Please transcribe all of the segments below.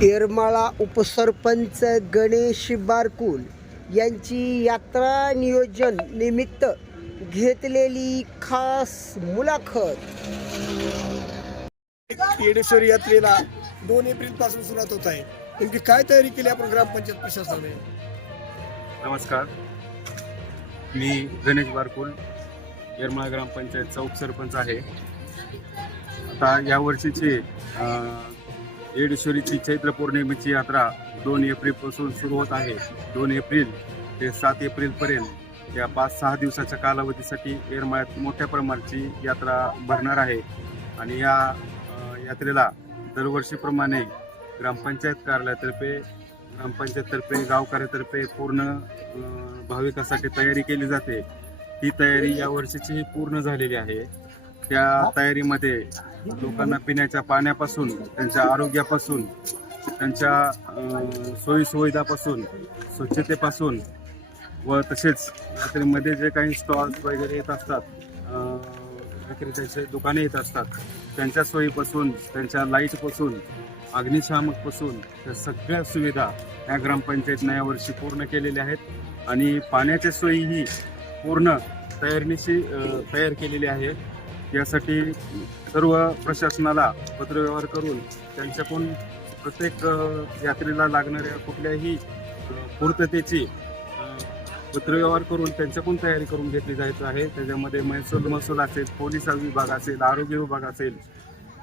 येरमाळा उपसरपंच गणेश बारकुल यांची यात्रा नियोजन निमित्त घेतलेली खास मुलाखत। येडेश्वरी यात्रेला 2 एप्रिल पासून सुरुवात होत आहे। नेमकी काय तयारी केली आपण ग्रामपंचायत प्रशासनाने? नमस्कार, मी गणेश बारकुल, येरमाळा ग्रामपंचायतचा उपसरपंच आहे। आता या वर्षीची येडेश्वरीची चैत्र पौर्णिमेची यात्रा 2 एप्रिलपासून सुरू होत आहे। 2 एप्रिल ते 7 एप्रिलपर्यंत या 5-6 दिवसाच्या कालावधीसाठी येरमाळ्यात मोठ्या प्रमाणाची यात्रा भरणार आहे। आणि या यात्रेला दरवर्षीप्रमाणे ग्रामपंचायत कार्यालयातर्फे गावकऱ्यातर्फे पूर्ण भाविकांसाठी तयारी केली जाते। ही तयारी या वर्षीची पूर्ण झालेली आहे। त्या तयारीमध्ये लोकांना पिण्याच्या पाण्यापासून, त्यांच्या आरोग्यापासून, त्यांच्या सोयीसुविधापासून, स्वच्छतेपासून व तसेच यात्रेमध्ये जे काही स्टॉल्स वगैरे येत असतात, विक्रेत्याचे दुकाने येत असतात, त्यांच्या सोयीपासून, त्यांच्या लाईटपासून, अग्निशामकपासून त्या सगळ्या सुविधा या ग्रामपंचायतीने यावर्षी पूर्ण केलेल्या आहेत। आणि पाण्याची सोयीही पूर्ण तयार केलेली आहे। यासाठी सर्व प्रशासनाला पत्रव्यवहार करून त्यांच्याकडून प्रत्येक यात्रेला लागणाऱ्या कुठल्याही पूर्ततेची पत्रव्यवहार करून त्यांच्याकडून तयारी करून घेतली जायचं आहे। त्याच्यामध्ये महसूल असेल, पोलीस विभाग असेल, आरोग्य विभाग असेल,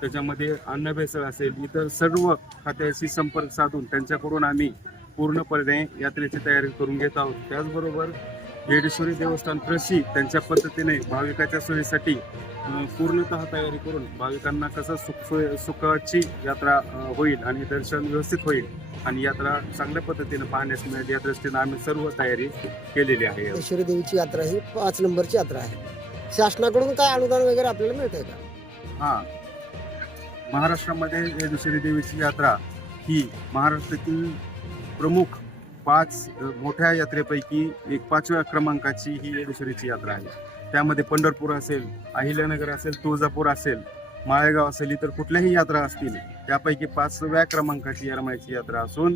त्याच्यामध्ये अन्न भेसळ असेल, इतर सर्व खात्याशी संपर्क साधून त्यांच्याकडून आम्ही पूर्णपणे यात्रेची तयारी करून घेत आहोत। त्याचबरोबर येडेश्वरी देवस्थान ट्रस्टही त्यांच्या पद्धतीने भाविकाच्या सोयीसाठी पूर्णतः तयारी करून भाविकांना कसं सुखाची यात्रा होईल आणि दर्शन व्यवस्थित होईल आणि यात्रा चांगल्या पद्धतीने पाहण्यास मिळेल या दृष्टीने आम्ही सर्व तयारी केलेली आहे। येडेश्वरी देवीची यात्रा ही 5 नंबरची यात्रा आहे। शासनाकडून काय अनुदान वगैरे आपल्याला मिळतंय का? हां, महाराष्ट्रामध्ये येडेश्वरी देवीची यात्रा ही महाराष्ट्रातील प्रमुख 5 मोठ्या यात्रेपैकी एक 5व्या क्रमांकाची ही येडेश्वरीची यात्रा आहे। त्यामध्ये पंढरपूर असेल, अहिल्यानगर असेल, तुळजापूर असेल, माळेगाव असेल, इतर कुठल्याही यात्रा असतील त्यापैकी 5व्या क्रमांकाची येरमाळ्याची यात्रा असून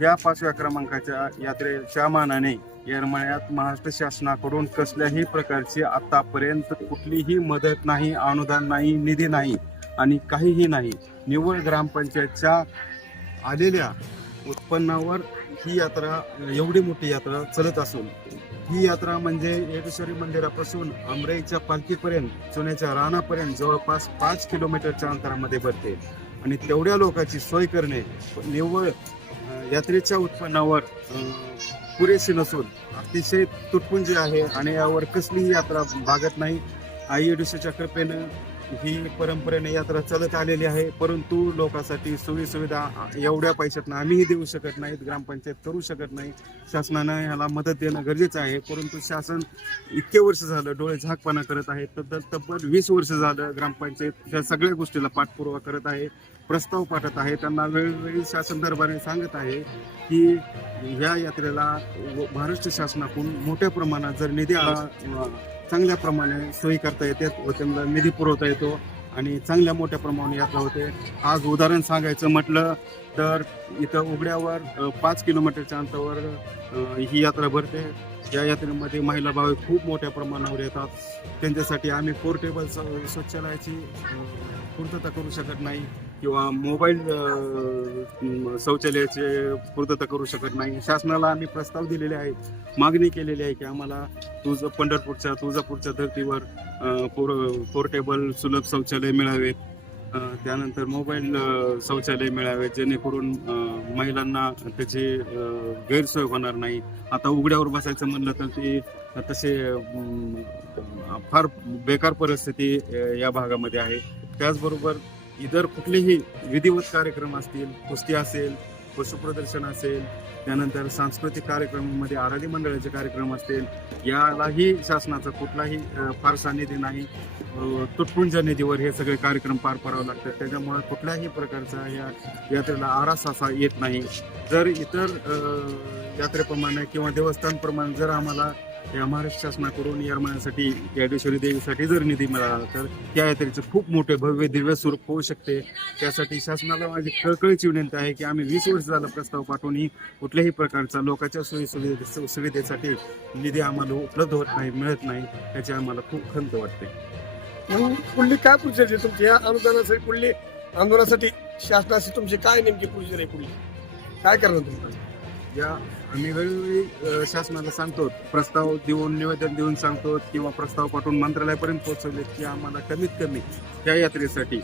या 5व्या क्रमांकाच्या यात्रेच्या मानाने येरमाळ्यात महाराष्ट्र शासनाकडून कसल्याही प्रकारची आतापर्यंत कुठलीही मदत नाही, अनुदान नाही, निधी नाही आणि काहीही नाही। निव्वळ ग्रामपंचायतच्या आलेल्या उत्पन्नावर ही यात्रा, एवढी मोठी यात्रा चालत असून ही यात्रा म्हणजे येडेश्वरी मंदिरापासून अमराईच्या पालखीपर्यंत, चुन्याच्या रानापर्यंत जवळपास 5 किलोमीटरच्या अंतरामध्ये भरते। आणि तेवढ्या लोकांची सोय करणे निव्वळ यात्रेच्या उत्पन्नावर पुरेशी नसून अतिशय तुटपुंजी आहे आणि यावर कसलीही यात्रा भागत नाही। आई येडेश्वरीच्या कृपेनं ही परंपरेने यात्रा चालत आलेली आहे, परंतु लोकांसाठी सोयीसुविधा एवढ्या पैशातनं आम्हीही देऊ शकत नाहीत, ग्रामपंचायत करू शकत नाही। शासनानं ह्याला मदत देणं गरजेचं आहे, परंतु शासन इतके वर्ष झालं डोळे झाकपणा करत आहे। तब्बल 20 वर्ष झालं ग्रामपंचायत ह्या सगळ्या गोष्टीला पाठपुरावा करत आहे, प्रस्ताव पाठवत आहे, त्यांना वेळोवेळी शासन दरबारी सांगत आहे की ह्या यात्रेला महाराष्ट्र शासनाकडून मोठ्या प्रमाणात जर निधी चांगल्या प्रमाणे सोयी करता येते व त्यांना निधी पुरवता येतो आणि चांगल्या मोठ्या प्रमाणात यात्रा होते। आज उदाहरण सांगायचं म्हटलं तर इथं उघड्यावर 5 किलोमीटरच्या अंतरावर ही यात्रा भरते। या यात्रेमध्ये महिला भाविक खूप मोठ्या प्रमाणावर येतात। त्यांच्यासाठी आम्ही पोर्टेबल शौचालयाची पूर्तता करू शकत नाही किंवा मोबाईल शौचालयाचे पूर्तता करू शकत नाही। शासनाला आम्ही प्रस्ताव दिलेले आहेत, मागणी केलेली आहे की आम्हाला तुळजापूरच्या धर्तीवर पोर्टेबल सुलभ शौचालय मिळावे, त्यानंतर मोबाईल शौचालय मिळावे, जेणेकरून महिलांना त्याची गैरसोय होणार नाही। आता उघड्यावर बसायचं म्हणलं तर ते तसे फार बेकार परिस्थिती या भागामध्ये आहे। त्याचबरोबर इतर कुठलेही विधिवत कार्यक्रम असतील, कुस्ती असेल, पशुप्रदर्शन असेल, त्यानंतर सांस्कृतिक कार्यक्रमामध्ये आराधी मंडळाचे कार्यक्रम असतील, यालाही शासनाचा कुठलाही फारसा निधी नाही। तुटपुंज निधीवर हे सगळे कार्यक्रम पार पाडावे लागतात। त्याच्यामुळे कुठल्याही प्रकारचा या यात्रेला आरास असा येत नाही। जर इतर यात्रेप्रमाणे किंवा देवस्थानप्रमाणे जर आम्हाला या महाराष्ट्र शासनाकडून येरमाळ्यासाठी येडेश्वरी देवीसाठी जर निधी मिळाला तर त्या यात्रेचं खूप मोठे भव्य दिव्य स्वरूप होऊ शकते. त्यासाठी शासनाला माझी कळकळीची विनंती आहे की आम्ही 20 वर्ष झाला प्रस्ताव पाठवूनही कुठल्याही प्रकारचा लोकांच्या सुविधेसाठी निधी आम्हाला उपलब्ध होत नाही, मिळत नाही, त्याची आम्हाला खूप खंत वाटते. मग पुढली काय प्रोसिजर आहे तुमची या अनुदानासाठी? पुढली आंदोलनासाठी शासनाशी तुमची काय नेमकी प्रोसिजर आहे? पुढली काय करणार तुम्ही? या आम्ही वेळोवेळी शासनाला सांगतो, प्रस्ताव देऊन निवेदन देऊन सांगतो किंवा प्रस्ताव पाठवून मंत्रालयापर्यंत पोहोचवले की आम्हाला कमीत कमी त्या यात्रेसाठी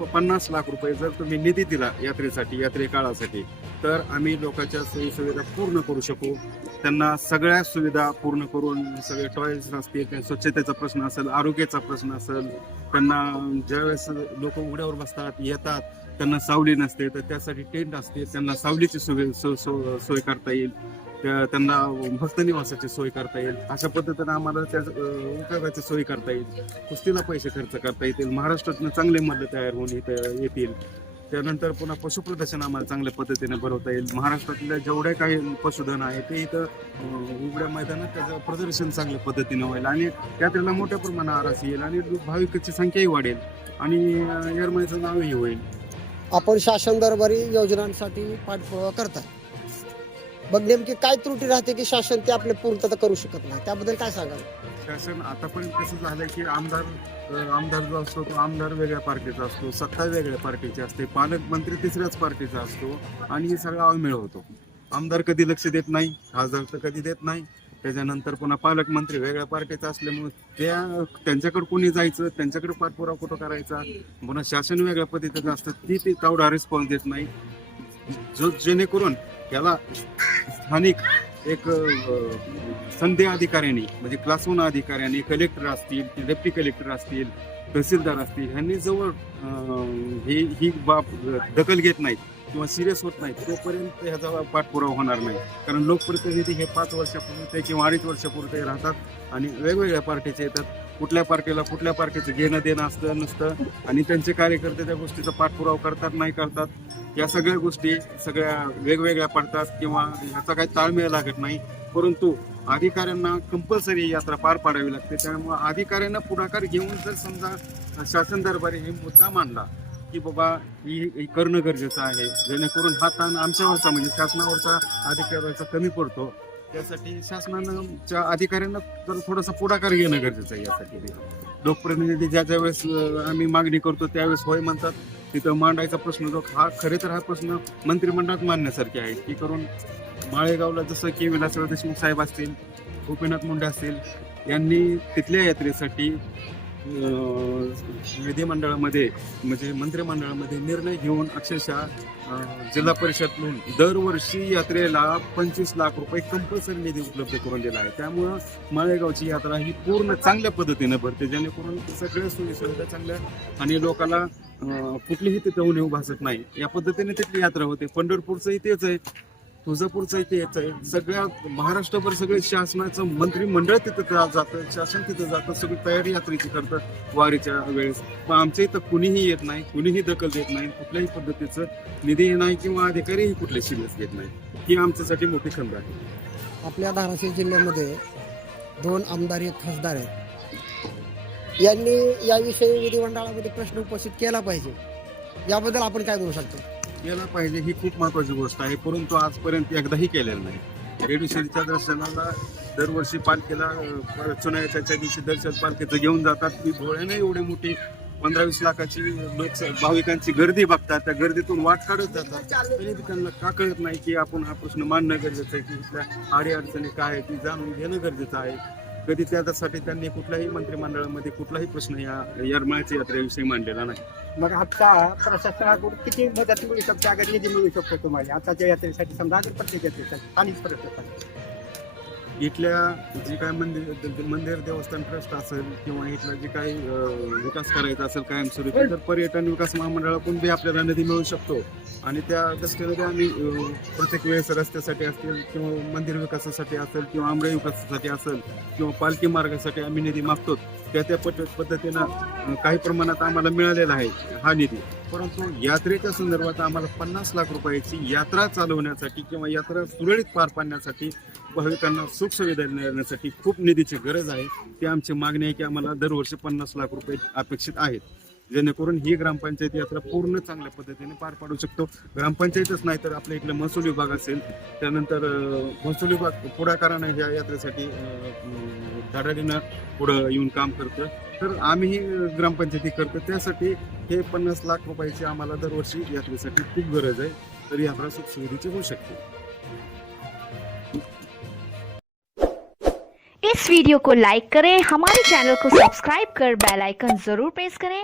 50 लाख रुपये जर तुम्ही निधी दिला यात्रेसाठी, यात्रे काळासाठी, तर आम्ही लोकांच्या सोयीसुविधा पूर्ण करू शकू. त्यांना सगळ्या सुविधा पूर्ण करून, सगळे टॉयलेट्स असतील, त्यांच्या स्वच्छतेचा प्रश्न असेल, आरोग्याचा प्रश्न असेल, त्यांना ज्यावेळेस लोक उघड्यावर बसतात येतात त्यांना सावली नसते तर त्यासाठी टेंट असते, त्यांना सावलीची सोय करता येईल, त्यांना भक्त निवासाची सोय करता येईल. अशा पद्धतीने आम्हाला त्या उपयोगाची सोय करता येईल, कुस्तीला पैसे खर्च करता येतील, महाराष्ट्रातनं चांगले मल्ल तयार होऊन इथं येतील. त्यानंतर पुन्हा पशुप्रदर्शन आम्हाला चांगल्या पद्धतीने भरवता येईल. महाराष्ट्रातल्या जेवढे काही पशुधन आहे ते इथं उघड्या मैदानात त्याचं प्रदर्शन चांगल्या पद्धतीने होईल आणि यात्रेला मोठ्या प्रमाणात आरास येईल आणि भाविकांची संख्याही वाढेल आणि येरमाळ्याचं नावही होईल. आपण शासन दरबारी योजनांसाठी पाठपुरावा करतात, मग नेमकी काय त्रुटी राहते की शासन ते आपले पूर्तता करू शकत नाही, त्याबद्दल काय सांगाल? शासन आतापर्यंत कसं झालंय की आमदार जो असतो तो आमदार वेगळ्या पार्टीचा असतो, सत्ता वेगळ्या पार्टीची असते, पालकमंत्री तिसऱ्याच पार्टीचा असतो आणि हे सगळा अवमेळ होतो. आमदार कधी लक्ष देत नाही, खासदार तर कधी देत नाही, त्याच्यानंतर पुन्हा पालकमंत्री वेगळ्या पार्टीचा असल्यामुळे त्यांच्याकडे कोणी जायचं, त्यांच्याकडे पाठपुरावा कुठं करायचा, पुन्हा शासन वेगळ्या पद्धतीचं असतं, ती तेवढा रिस्पॉन्स देत नाही. जेणेकरून त्याला स्थानिक एक संधी अधिकाऱ्यांनी म्हणजे क्लास 1 अधिकाऱ्यांनी, कलेक्टर असतील, डेप्टी कलेक्टर असतील, तहसीलदार असतील, ह्यांनी जवळ ही बाब दखल घेत नाहीत किंवा सिरियस होत नाही तोपर्यंत ह्याचा पाठपुरावा होणार नाही. कारण लोकप्रतिनिधी हे 5 वर्षापूर्वी किंवा 2.5 वर्षापूर्वी राहतात आणि वेगवेगळ्या पार्टीचे येतात. कुठल्या पार्टीचं घेणं देणं असतं नसतं आणि त्यांचे कार्यकर्ते त्या गोष्टीचा पाठपुरावा करतात नाही करतात, या सगळ्या गोष्टी सगळ्या वेगवेगळ्या पडतात किंवा ह्याचा काही ताळमेळ लागत नाही. परंतु अधिकाऱ्यांना कंपल्सरी यात्रा पार पाडावी लागते. त्यामुळे अधिकाऱ्यांना पुढाकार घेऊन जर समजा शासन दरबारी हे मुद्दा मांडला की बाबा ही करणं गरजेचं आहे, जेणेकरून हा ताण आमच्यावरचा म्हणजे शासनावरचा अधिकाऱ्याचा कमी पडतो, त्यासाठी शासनाच्या अधिकाऱ्यांना तर थोडासा पुढाकार घेणं गरजेचं आहे. यासाठी लोकप्रतिनिधी ज्या वेळेस आम्ही मागणी करतो त्यावेळेस होय म्हणतात, तिथं मांडायचा प्रश्न जो खरे तर हा प्रश्न मंत्रिमंडळात मांडण्यासारखे आहे की करून माळेगावला जसं की विलासराव देशमुख साहेब असतील, गोपीनाथ मुंडे असतील, यांनी तिथल्या यात्रेसाठी विधिमंडळामध्ये म्हणजे मंत्रिमंडळामध्ये निर्णय घेऊन अक्षरशः जिल्हा परिषदकडून दरवर्षी यात्रेला 25 लाख रुपये कंपल्सरी निधी उपलब्ध करून दिला आहे. त्यामुळं माळेगावची यात्रा ही पूर्ण चांगल्या पद्धतीने भरते, जेणेकरून सगळ्या सोयीसुविधा चांगल्या आणि लोकांना कुठलीही तिथं उणीव भासत नाही, या पद्धतीने तिथली यात्रा होते. पंढरपूरचंही तेच आहे, तुळजापूरचं तेच आहे, सगळ्या महाराष्ट्रभर सगळे शासनाचं मंत्रिमंडळ तिथं जातं, शासन तिथं जातं, सगळी तयारी यात्रेची करतात वारीच्या वेळेस. पण आमच्या इथं कुणीही येत नाही, कुणीही दखल देत नाही, कुठल्याही पद्धतीचं निधी नाही किंवा अधिकारीही कुठले सिरियस घेत नाही. ही आमच्यासाठी मोठी खंत आहे. आपल्या धाराशिव जिल्ह्यामध्ये 2 आमदार आहेत, खासदार आहेत, यांनी याविषयी विधिमंडळामध्ये प्रश्न उपस्थित केला पाहिजे, याबद्दल आपण काय बोलू शकतो? केला पाहिजे, ही खूप महत्वाची गोष्ट आहे, परंतु आजपर्यंत एकदाही केलेलं नाही. येडेश्वरीच्या दर्शनाला दरवर्षी पालखीला चुनायाच्या दिवशी दर्शन पालखीचं घेऊन जातात. ती डोळ्याने एवढी मोठी 15-20 लाखाची भाविकांची गर्दी बघतात, त्या गर्दीतून वाट काढत जातात, तरी त्यांना का कळत नाही की आपण हा प्रश्न मांडणं गरजेचं आहे, की इथल्या अडीअडचणी काय आहे ती जाणून घेणं गरजेचं आहे. कधी त्यासाठी त्यांनी कुठल्याही मंत्रिमंडळामध्ये कुठलाही प्रश्न या येरमाळ्याच्या यात्रेविषयी मांडलेला नाही. मग आता प्रशासनाकडून किती मदत मिळू शकते, अगर निधी मिळू शकतो तुम्हाला आताच्या यात्रेसाठी, समजा अगर प्रत्येक यात्रेसाठी स्थानिक प्रशासन इथल्या जे काय मंदिर देवस्थान ट्रस्ट असेल किंवा इथला जे काही विकास करायचा असेल कायमस्वरूपी, तर पर्यटन विकास महामंडळाकडून बी आपल्याला निधी मिळू शकतो आणि त्या दृष्टीने आम्ही प्रत्येक वेळेस रस्त्यासाठी असतील किंवा मंदिर विकासासाठी असेल किंवा आमराई विकासासाठी असेल किंवा पालखी मार्गासाठी आम्ही निधी मागतो. त्या पद्धतीनं काही प्रमाणात आम्हाला मिळालेला आहे हा निधी. परंतु यात्रेच्या संदर्भात आम्हाला 50 लाख रुपयाची यात्रा चालवण्यासाठी किंवा यात्रा सुरळीत पार पाडण्यासाठी भाविकांना सुखसुविधा देण्यासाठी खूप निधीची गरज आहे. ती आमची मागणी आहे की आम्हाला दरवर्षी 50 लाख रुपये अपेक्षित आहेत, जेणेकरून ही ग्रामपंचायत यात्रा पूर्ण चांगल्या पद्धतीने पार पाडू शकतो. ग्रामपंचायतच नाही तर आपल्या इकडे महसूल विभाग असेल, त्यानंतर महसूल विभाग पुढाकारानं ह्या यात्रेसाठी धडाडीनं पुढं येऊन काम करतं. तर आम्हीही ग्रामपंचायती करतो, त्यासाठी हे 50 लाख रुपयाची आम्हाला दरवर्षी यात्रेसाठी खूप गरज आहे. तर यात्रा सुखसुविधेची होऊ शकते. इस वीडियो को लाइक करें, हमारे चैनल को सब्सक्राइब कर बेल आइकन जरूर प्रेस करें